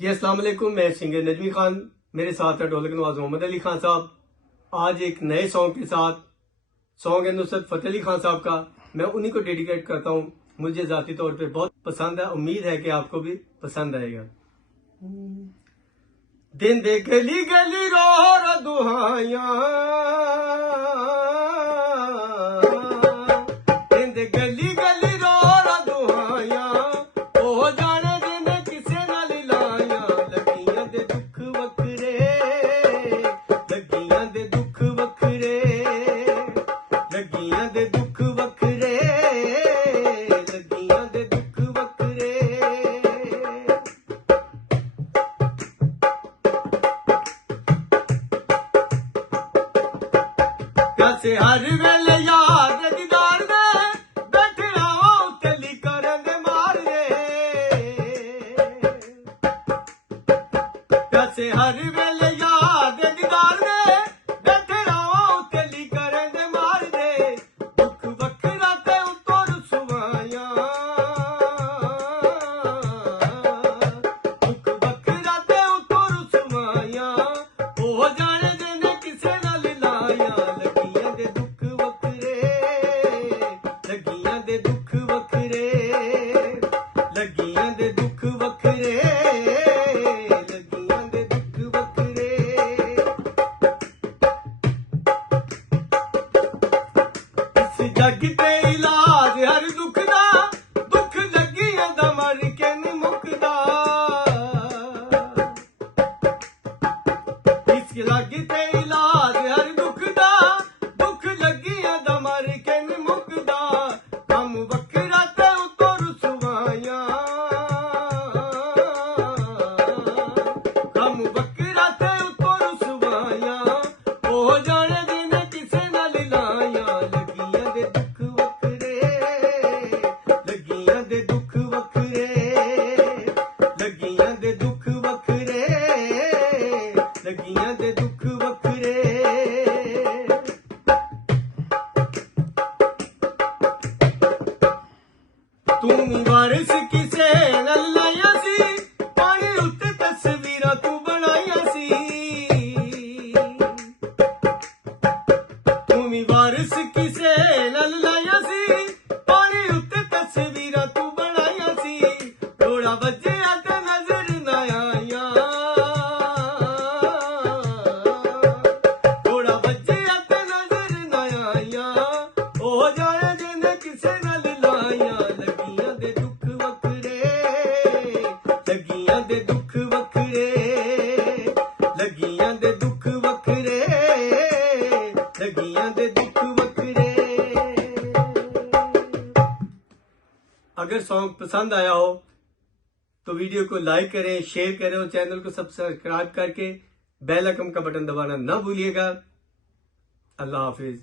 जी अस्सलाम वालेकुम, मैं सिंगर नजमी खान, मेरे साथ है ढोलक नवाज मोहम्मद अली खान साहब। आज एक नए सॉन्ग के साथ, सॉन्ग है नुसरत फतेह अली खान साहब का। मैं उन्हीं को डेडिकेट करता हूँ। मुझे जाती तौर पे बहुत पसंद है, उम्मीद है कि आपको भी पसंद आएगा। दिन दे गली गली रो दुहाइया, दिन दे गली गली रो दुहाइया, ओ जाने दिन किसे नाल लाया, लगियां दे दुख वखरे, लगियां दे दुख वखरे, लगियां दे दुख वखरे, लगियां दे दुख वखरे। प्यासे हर वेले याद दीदार दे, बैठे रहो चली करन दे मार दे। प्यासे हर वेले याद दीदार दे, बैठे रहो चली करन दे मार दे। दुख वखरा ते उतो रुसवाया, दुख वखरा ते उतो रुसवाया, ओ जाने देने किसे नाल लाया, लगियां दे दुख वखरे, लगियां दे दुख वखरे, लगियां दे दुख वखरे, लगियां दे दुख वखरे। इस जग ते इलाज हर दुख दा, दुख लगियां दा मर के नी मुकदा। इस जग ते इलाज हर दुख दा, दुख लगियां दा मर के नी मुकदा। कम वखरा ते उतो रुसवाया, कम वखरा ते उतो रुसवाया, ओ जाने दिन किसे नाल लाया, लगियां दे दुख वखरे, लगियां दे दुख वखरे, लगियां दे दुख वखरे, लगियां दे दुख वखरे। तू वारिस किसे नाल लाया सी, पानी उत्ते तस्वीरां तू बनाइया सी। तू वारिस किसे नाल लाया सी, पानी उत्ते तस्वीरां तू बनाइया सी। थोड़ा बच्चिया ते नजर ना आया, थोड़ा बच्चिया ते नजर ना आया, ओ जाने जिन्हें किसे नाल लाया, लगियां दे दुख वखरे, लगियां दे दुख वखरे, लगियां दे दुख वखरे, लगियां दे दुख वखरे। अगर सॉन्ग पसंद आया हो तो वीडियो को लाइक करें, शेयर करें और चैनल को सब्सक्राइब करके बेल आइकन का बटन दबाना ना भूलिएगा। अल्लाह हाफिज।